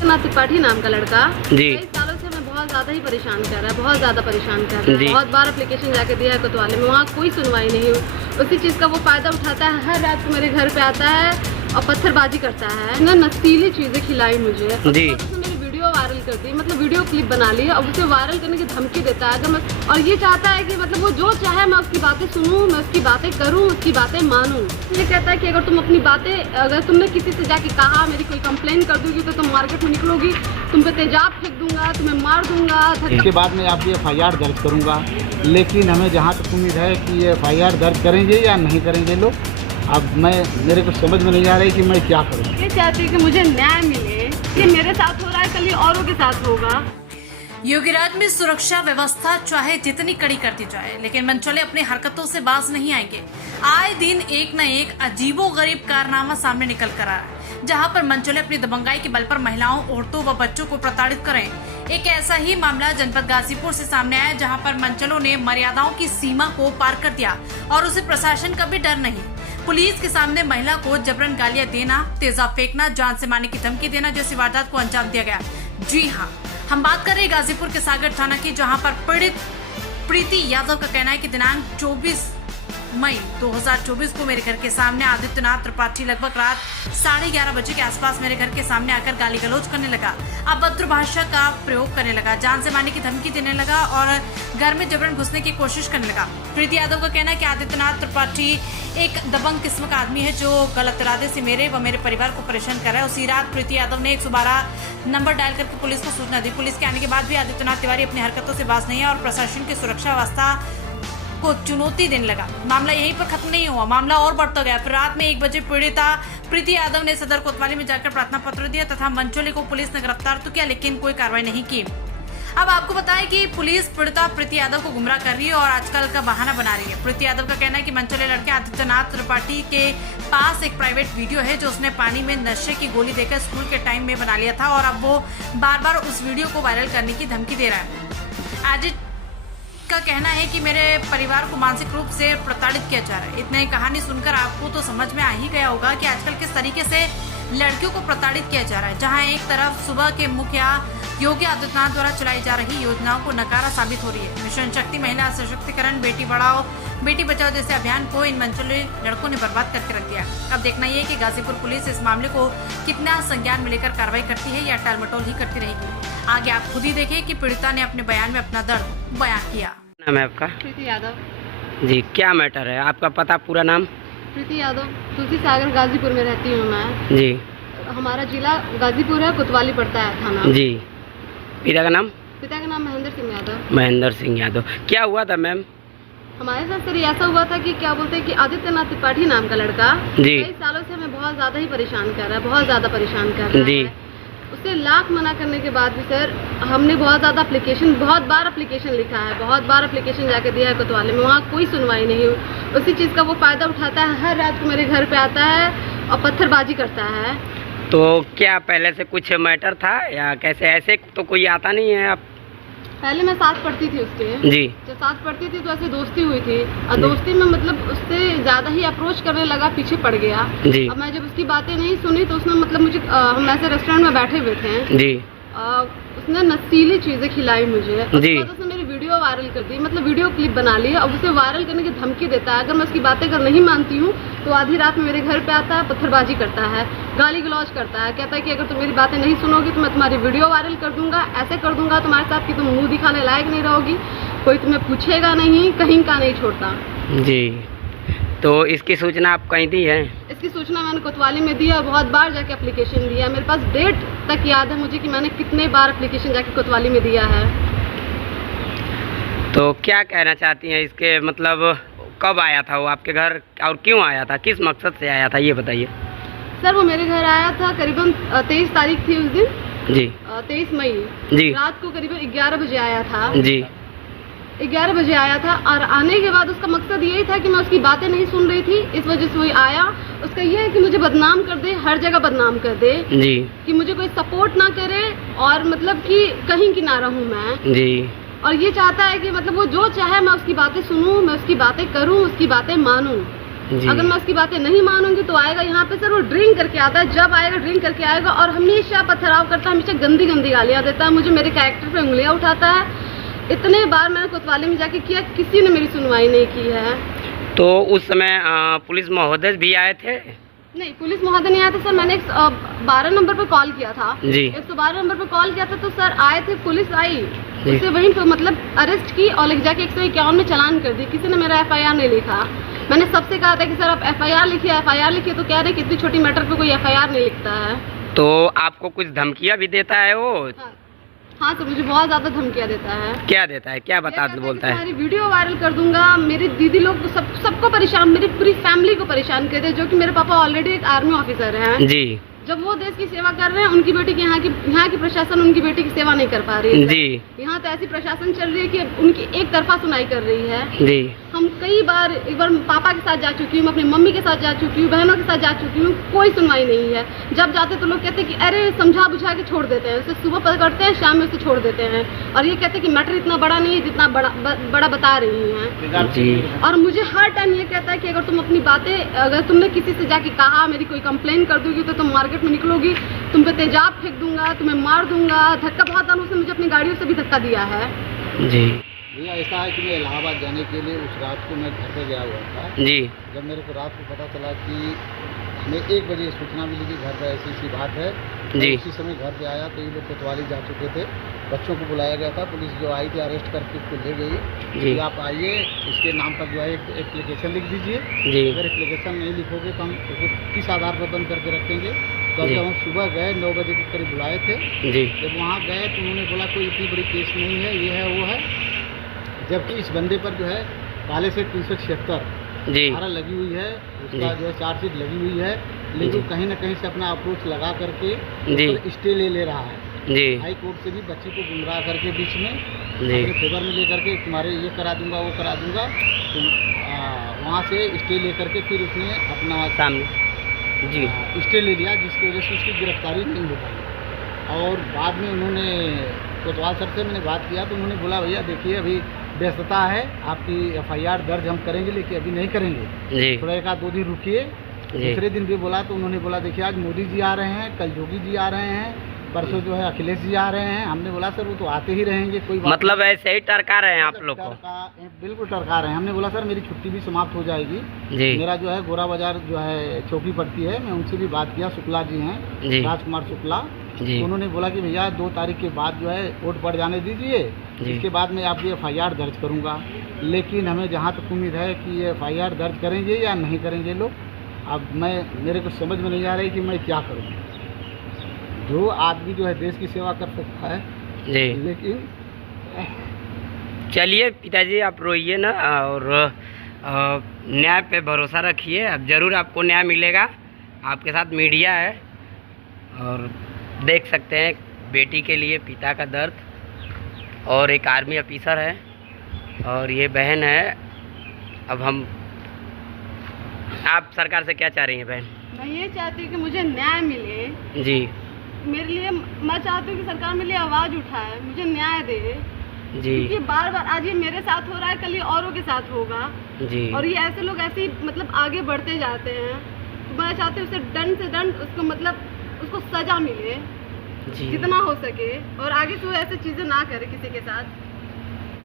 त्रिपाठी नाम का लड़का जी। कई सालों से हमें बहुत ज़्यादा ही परेशान कर रहा है, बहुत ज़्यादा परेशान कर रहा है। बहुत बार एप्लीकेशन जाके दिया है कोतवाली में, वहाँ कोई सुनवाई नहीं हुई। उसी चीज़ का वो फ़ायदा उठाता है, हर रात को मेरे घर पे आता है और पत्थरबाजी करता है ना, नशीली चीज़ें खिलाई मुझे जी। मेरी वीडियो वायरल कर दी, मतलब वीडियो क्लिप बना ली और उसे वायरल करने की धमकी देता है। अगर मैं और ये चाहता है कि मतलब वो जो चाहे मैं उसकी बातें सुनूं, मैं उसकी बातें करूं, उसकी बातें मानूं। ये कहता है कि अगर तुम अपनी बातें, अगर तुमने किसी से जाके कहा मेरी कोई कंप्लेन कर दूंगी तो तुम मार्केट में निकलोगी, तुम पे तेजाब फेंक दूंगा, तुम्हें मार दूंगा। इसके बाद में आपकी FIR दर्ज करूंगा, लेकिन हमें जहां तक उम्मीद है कि ये FIR दर्ज करेंगे या नहीं करेंगे लोग। अब मेरे को समझ में नहीं आ रही कि मैं क्या करूं। ये चाहती हूँ कि मुझे न्याय मिले, ये मेरे साथ हो रहा है, कल ये औरों के साथ होगा। योगीराज में सुरक्षा व्यवस्था चाहे जितनी कड़ी करती जाए, लेकिन मनचले अपनी हरकतों से बाज नहीं आएंगे। आए दिन एक न एक अजीबोगरीब कारनामा सामने निकल कर आ रहा है, जहां पर मनचले अपनी दबंगाई के बल पर महिलाओं, औरतों व बच्चों को प्रताड़ित करें। एक ऐसा ही मामला जनपद गाजीपुर से सामने आया, जहां पर मनचलों ने मर्यादाओं की सीमा को पार कर दिया और उसे प्रशासन का भी डर नहीं। पुलिस के सामने महिला को जबरन गालियां देना, तेजाब फेंकना, जान से मारने की धमकी देना जैसी वारदात को अंजाम दिया गया। जी हाँ, हम बात कर रहे हैं गाजीपुर के सागर थाना की, जहां पर पीड़ित प्रीति यादव का कहना है कि दिनांक 24 मई 2024 को मेरे घर के सामने आदित्यनाथ त्रिपाठी लगभग रात 11:30 बजे के आसपास मेरे घर के सामने आकर गाली गलौज करने लगा, अभद्र भाषा का प्रयोग करने लगा, जान से मारने की धमकी देने लगा और घर में जबरन घुसने की कोशिश करने लगा। प्रीति यादव का कहना है कि आदित्यनाथ त्रिपाठी एक दबंग किस्म का आदमी है जो गलत इरादे से मेरे व मेरे परिवार को परेशान कर रहा है। उसी रात प्रीति यादव ने 112 नंबर डायल करके पुलिस को सूचना दी। पुलिस के आने के बाद भी आदित्यनाथ तिवारी अपनी हरकतों से बाज नहीं है और प्रशासन की सुरक्षा व्यवस्था को चुनौती देने लगा। मामला यहीं पर खत्म नहीं हुआ, मामला और बढ़ता गया। फिर रात में 1 बजे पीड़िता प्रीति यादव ने सदर कोतवाली में जाकर प्रार्थना पत्र दिया तथा मनचले को पुलिस ने गिरफ्तार तो किया, लेकिन कोई कार्रवाई नहीं की। अब आपको बताएं कि पुलिस पीड़िता प्रीति यादव को गुमराह कर रही है और आजकल का बहाना बना रही है। प्रीति यादव का कहना है कि मनचले लड़के आदित्यनाथ त्रिपाठी के पास एक प्राइवेट वीडियो है जो उसने पानी में नशे की गोली देकर स्कूल के टाइम में बना लिया था और अब वो बार बार उस वीडियो को वायरल करने की धमकी दे रहा है। आज का कहना है कि मेरे परिवार को मानसिक रूप से प्रताड़ित किया जा रहा है। इतनी कहानी सुनकर आपको तो समझ में आ ही गया होगा कि आजकल किस तरीके से लड़कियों को प्रताड़ित किया जा रहा है। जहां एक तरफ सुबह के मुखिया योगी आदित्यनाथ द्वारा चलाई जा रही योजनाओं को नकारा साबित हो रही है। मिशन शक्ति, महिला सशक्तिकरण, बेटी बढ़ाओ बेटी बचाओ जैसे अभियान को इन मनचले लड़कों ने बर्बाद करके रख दिया। अब देखना ये है कि गाजीपुर पुलिस इस मामले को कितना संज्ञान में लेकर कार्रवाई करती है या टालमटोल ही करती रहेगी। आगे आप खुद ही देखें कि पीड़िता ने अपने बयान में अपना दर्द बयान किया। नाम है आपका? प्रीति यादव जी। क्या मैटर है आपका? पता पूरा नाम? प्रीति यादव, तुलसी सागर गाजीपुर में रहती हूँ मैं जी। हमारा जिला गाजीपुर है, कोतवाली पड़ता है थाना जी। पिता का नाम? पिता का नाम महेंद्र सिंह यादव। महेंद्र सिंह यादव। क्या हुआ था मैम? हमारे साथ सर ऐसा हुआ था कि क्या बोलते हैं कि आदित्यनाथ त्रिपाठी नाम का लड़का जी। कई सालों से हमें बहुत ज़्यादा ही परेशान कर रहा है, बहुत ज़्यादा परेशान कर रहा जी। है। उसे लाख मना करने के बाद भी सर हमने बहुत ज़्यादा बहुत बार एप्लीकेशन लिखा है, बहुत बार एप्लीकेशन जाके दिया है कोतवाली में, वहाँ कोई सुनवाई नहीं हुई। उसी चीज़ का वो फ़ायदा उठाता है, हर रात को मेरे घर पे आता है और पत्थरबाजी करता है। तो क्या पहले से कुछ मैटर था या कैसे? ऐसे तो कोई आता नहीं है। आप पहले मैं साथ पढ़ती थी उसके जी। जब साथ पढ़ती थी तो ऐसे दोस्ती हुई थी और दोस्ती में मतलब उससे ज़्यादा ही अप्रोच करने लगा, पीछे पड़ गया जी। अब मैं जब उसकी बातें नहीं सुनी तो उसने मतलब मुझे हम ऐसे रेस्टोरेंट में बैठे हुए थे जी, उसने नशीली चीज़ें खिलाई मुझे जी। उसने मेरी वीडियो वायरल कर दी, मतलब वीडियो क्लिप बना ली और उसे वायरल करने की धमकी देता है। अगर मैं उसकी बातें अगर नहीं मानती हूँ तो आधी रात में मेरे घर पे आता है, पत्थरबाजी करता है, गाली गलौज करता है, कहता है कि अगर तुम मेरी बातें नहीं सुनोगी तो मैं तुम्हारी वीडियो वायरल कर दूंगा, ऐसे कर दूंगा तुम्हारे साथ कि तुम मुंह दिखाने लायक नहीं रहोगी, कोई तुम्हें पूछेगा नहीं, कहीं का नहीं छोड़ता जी। तो इसकी सूचना आप कहीं दी है? इसकी सूचना मैंने कोतवाली में दी और बहुत बार जाके एप्लीकेशन दिया। मेरे पास डेट तक याद है मुझे कि मैंने कितने बार एप्लीकेशन जाके कोतवाली में दिया है। तो क्या कहना चाहती हैं इसके, मतलब कब आया था वो आपके घर और क्यों आया था, किस मकसद से आया था, ये बताइए। सर वो मेरे घर आया था करीबन 23 तारीख थी उस दिन जी, 23 मई जी, रात को करीबन 11 बजे आया था जी। 11 बजे आया था और आने के बाद उसका मकसद यही था कि मैं उसकी बातें नहीं सुन रही थी, इस वजह से वही आया। उसका ये है कि मुझे बदनाम कर दे, हर जगह बदनाम कर दे जी, कि मुझे कोई सपोर्ट ना करे और मतलब कि कहीं की ना रहूं मैं जी। और ये चाहता है कि मतलब वो जो चाहे मैं उसकी बातें सुनूं, मैं उसकी बातें करूं, उसकी बातें मानूं। जी। अगर मैं उसकी बातें नहीं मानूंगी तो आएगा यहाँ पे सर, वो ड्रिंक करके आता है, जब आएगा ड्रिंक करके आएगा और हमेशा पथराव करता है, हमेशा गंदी गंदी गालियाँ देता है, मुझे मेरे कैरेक्टर पे उंगलियाँ उठाता है। इतने बार मैंने कोतवाली में जाके किया, किसी ने मेरी सुनवाई नहीं की है। तो उस समय पुलिस महोदय भी आए थे? नहीं, पुलिस महोदय नहीं आया था सर। मैंने 112 नंबर पर कॉल किया था जी। 112 नंबर पर कॉल किया था तो सर आए थे, पुलिस आई, उसे वहीं पे मतलब अरेस्ट की और लेके जाके 151 में चालान कर दी। किसी ने मेरा FIR नहीं लिखा। मैंने सबसे कहा था कि सर आप FIR लिखिए, तो कह रहे कि इतनी छोटी मैटर पे कोई FIR नहीं लिखता है। तो आपको कुछ धमकियाँ भी देता है वो? हाँ सर, मुझे बहुत ज्यादा धमकियाँ देता है। क्या देता है, क्या बोलता है? तुम्हारी वीडियो वायरल कर दूंगा, मेरी दीदी लोग को सबको परेशान, मेरी पूरी फैमिली को परेशान कर दे, जो कि मेरे पापा ऑलरेडी एक आर्मी ऑफिसर हैं। जी। जब वो देश की सेवा कर रहे हैं, उनकी बेटी की यहाँ की प्रशासन उनकी बेटी की सेवा नहीं कर पा रही है जी। यहाँ तो ऐसी प्रशासन चल रही है कि उनकी एक तरफा सुनाई कर रही है जी। हम कई बार, एक बार पापा के साथ जा चुकी हूँ, अपनी मम्मी के साथ जा चुकी हूँ, बहनों के साथ जा चुकी हूँ, कोई सुनवाई नहीं है। जब जाते तो लोग कहते हैं कि अरे समझा बुझा के छोड़ देते हैं, उसे सुबह पकड़ते हैं, शाम में उसे छोड़ देते हैं और ये कहते हैं कि मैटर इतना बड़ा नहीं है जितना बड़ा बता रही हैं जी। और मुझे हर टाइम ये कहता है कि अगर तुम अपनी बातें, अगर तुमने किसी से जाके कहा, मेरी कोई कंप्लेन कर दोगी तो तुम मार्केट में निकलोगी, तुम पे तेजाब फेंक दूंगा, तुम्हें मार दूंगा। धक्का बहुत बार उसने मुझे अपनी गाड़ियों से भी धक्का दिया है। जी। भैया ऐसा है कि मैं इलाहाबाद जाने के लिए उस रात को मैं घर पे गया हुआ था जी। जब मेरे को रात को पता चला कि हमें 1 बजे सूचना मिली कि घर पर ऐसी बात है जी। उसी समय घर पे आया तो ये लोग कोतवाली जा चुके थे, बच्चों को बुलाया गया था, पुलिस जो आई थी अरेस्ट करके उसको ले गई कि आप आइए, इसके नाम पर जो है एक एप्लीकेशन लिख दीजिए। अगर एप्लीकेशन नहीं लिखोगे तो हम उसको किस आधार पर बंद करके रखेंगे। तो जब हम सुबह गए 9 बजे के करीब बुलाए थे, जब वहाँ गए तो उन्होंने बोला कोई इतनी बड़ी केस नहीं है, ये है वो है, जबकि इस बंदे पर जो है पहले से 376 धारा लगी हुई है, उसका जो है चार्जशीट लगी हुई है, लेकिन कहीं ना कहीं से अपना अप्रोच लगा करके स्टे ले रहा है। हाई कोर्ट से भी बच्ची को गुमराह करके बीच में अपने फेवर में लेकर के तुम्हारे ये करा दूंगा वो करा दूंगा, तो वहाँ से स्टे ले करके फिर उसने अपना सामने स्टे ले लिया, जिसकी वजह से उसकी गिरफ्तारी नहीं हो पाई। और बाद में उन्होंने कोतवाल सर से मैंने बात किया तो उन्होंने बोला भैया देखिए अभी व्यस्तता है, आपकी FIR दर्ज हम करेंगे लेकिन अभी नहीं करेंगे, थोड़ा 1-2 दिन रुकिए। दूसरे दिन भी बोला तो उन्होंने बोला देखिए आज मोदी जी आ रहे हैं, कल योगी जी आ रहे हैं, परसों जो है अखिलेश जी आ रहे हैं। हमने बोला सर वो तो आते ही रहेंगे, कोई बात मतलब ऐसे ही टरका रहे हैं आप लोग को? बिल्कुल टरका रहे हैं। हमने बोला सर मेरी छुट्टी भी समाप्त हो जाएगी, मेरा जो है गोरा बाजार जो है चौकी पड़ती है, मैं उनसे भी बात किया, शुक्ला जी हैं, राजकुमार शुक्ला, तो उन्होंने बोला कि भैया 2 तारीख के बाद जो है वोट पड़ जाने दीजिए, इसके बाद मैं आपकी FIR दर्ज करूँगा। लेकिन हमें जहाँ तक उम्मीद है कि ये FIR दर्ज करेंगे या नहीं करेंगे लोग, अब मेरे को समझ में नहीं आ रही कि मैं क्या करूँ। जो आदमी जो है देश की सेवा कर सकता है लेकिन चलिए पिताजी आप रोइए ना और न्याय पे भरोसा रखिए, अब ज़रूर आपको न्याय मिलेगा। आपके साथ मीडिया है और देख सकते हैं बेटी के लिए पिता का दर्द, और एक आर्मी ऑफिसर है और ये बहन है। अब हम, आप सरकार से क्या चाह रही हैं बहन? मैं ये चाहती हूँ कि मुझे न्याय मिले जी। मेरे लिए मैं चाहती हूँ कि सरकार मेरे लिए आवाज़ उठाए, मुझे न्याय दे जी। क्योंकि बार बार आज ये मेरे साथ हो रहा है, कल ये औरों के साथ होगा जी। और ये ऐसे लोग ऐसे ही मतलब आगे बढ़ते जाते हैं। तो मैं चाहती हूँ उसे दंड से दंड उसको मतलब उसको सजा मिले जी, जितना हो सके, और आगे से वो ऐसी चीज़ें ना करे किसी के साथ।